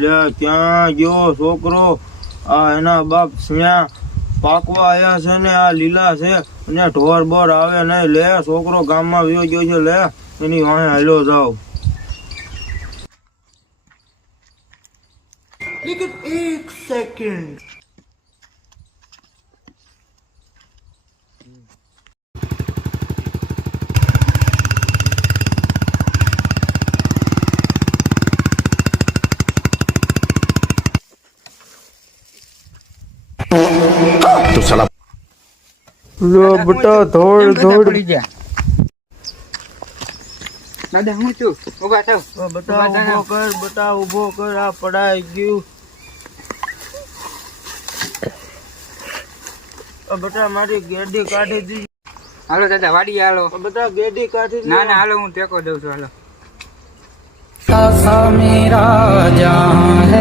લે ક્યાં ગયો છોકરો? આ એના બાપ સ્યા પાકવા આયા છે ને આ લીલા છે અને ઢોર બોર આવે નહીં. લે છોકરો ગામમાં વયો ગયો છે. લે એની વાહે હાલ્યો જાવ. લેકિન એક સેકન્ડ तो साला લો બેટા ધોળ ધોળ. દાદા હું છું ઉભા થાવ. બેટા ઉભો કર, બેટા ઉભો કર. આ પડાઈ ગયું. બેટા મારી ગેડી કાઢી દી. હાલો દાદા વાડી હાલો. બેટા ગેડી કાઢી દી. ના ના હાલો હું ટેકો દઉં છું હાલો. मेरा जहाँ है